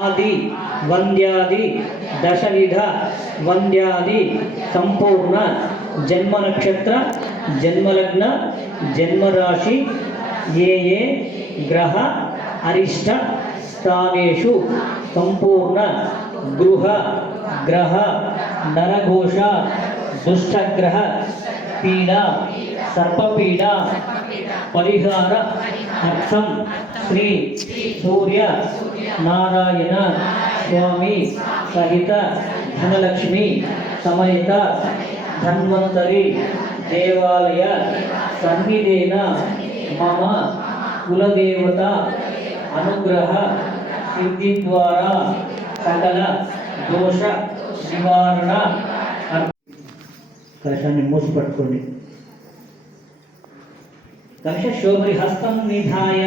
ఆది వంద్యాది దశవిధ వంద్యాది సంపూర్ణ జన్మ నక్షత్ర జన్మలగ్న జన్మరాశి ఏ ఏ గ్రహ అరిష్ట స్థానేషు సంపూర్ణ గృహ గ్రహ నరఘోష దుష్టగ్రహ పీడ సర్పపీడ పరిహార అర్థం శ్రీ సూర్య నారాయణ స్వామి సహిత ధనలక్ష్మి సమేత ధన్వంతరి దేవాలయ సన్నిధేన మమ కులదేవత అనుగ్రహ సిద్ధి ద్వారా సకల దోష నివారణ కలశాన్ని మూసి పట్టుకోండి శోభరి హస్తం నిధాయ.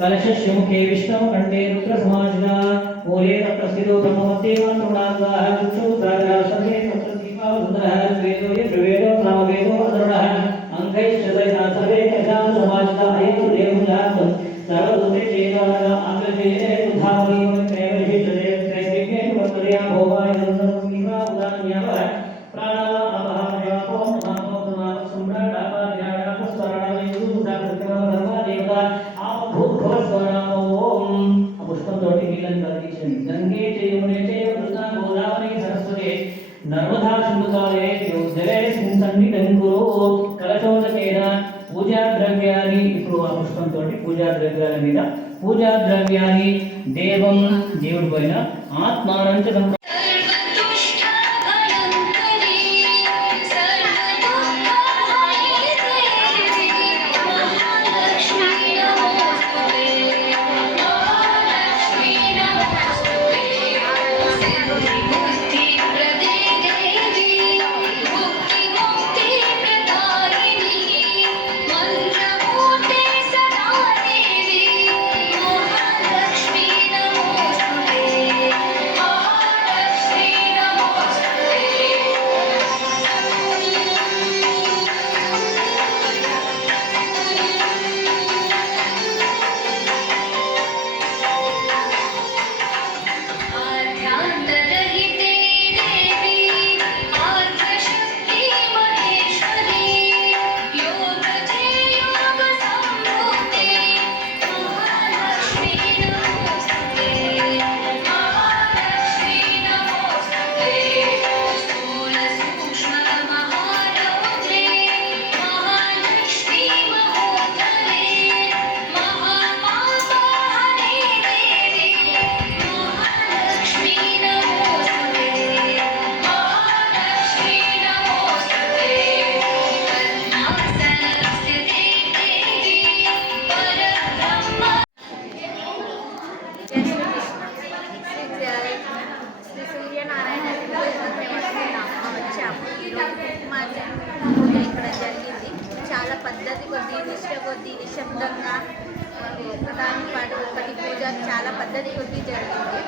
कलशस्यमुखे विष्णु कंठे रुद्रसमाजिना, मूले तप्रस्थितो ब्रह्मवत्येवं तृणाङ्गाः विष्णुपुत्राः सर्वे तत्र दीपावसुन्दरः द्वेदो ये द्रवेदो प्रावेदो अदरुणः अङ्गैश्च सर्वे तथा समाजिना अयं देवः सर्वदा నీళ్ళని గంగే చేయమునే చేయ కృష్ణ గోదావరి నర్మదా సింధుకాలే జలే కలశోదకేన పూజా ద్రవ్యాన్ని ఇప్పుడు ఆ పుష్పంతో పూజా ద్రవ్యాల మీద. పూజా ద్రవ్యాన్ని దేవం దేవుడి పైన ఆత్మానంచ సంప్ర- చాలా కొద్ది నిష్ట కొద్ది నిశ్శబ్దంగా ఒకదాని పాటు ఒకటి పూజ చాలా పద్ధతి కొద్ది జరిగింది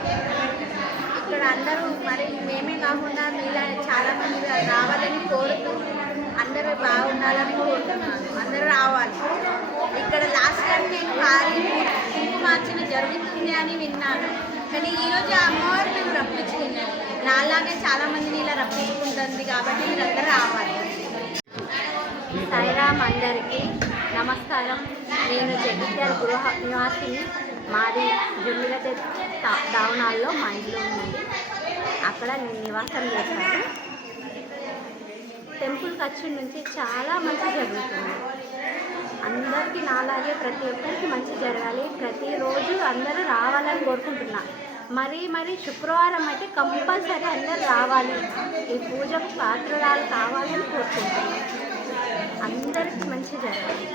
ఇక్కడ అందరూ మరి మేమే కాకుండా మీలా చాలామంది రావాలని కోరుతూ అందరూ బాగుండాలని కోరుతున్నాను. అందరూ రావాలి. ఇక్కడ లాస్ట్ టైం నేను కుంపు మార్చిని జరుగుతుంది అని విన్నాను. కానీ ఈరోజు అమ్మవారు మేము రప్పించుకున్నాం. నాలాగే చాలామంది ఇలా రప్పించుకుంటుంది కాబట్టి మీరందరూ రావాలి. సాయిరామ్ అందరికీ నమస్కారం. నేను జగిత్యాల గృహ నివాసిని. మాది జమ్మిల దావనాల్లో మా ఇల్లు ఉంది అక్కడ నేను నివాసం చేస్తాను టెంపుల్ ఖర్చు నుంచి చాలా మంచి జరుగుతుంది. అందరికీ నాలాగే ప్రతి ఒక్కరికి మంచి జరగాలి. ప్రతిరోజు అందరూ రావాలని కోరుకుంటున్నా. మరి మరి శుక్రవారం అయితే కంపల్సరీ అందరూ రావాలి. ఈ పూజకు పాత్రరాలు కావాలని కోరుకుంటున్నాను 안 가르치면 체제예요.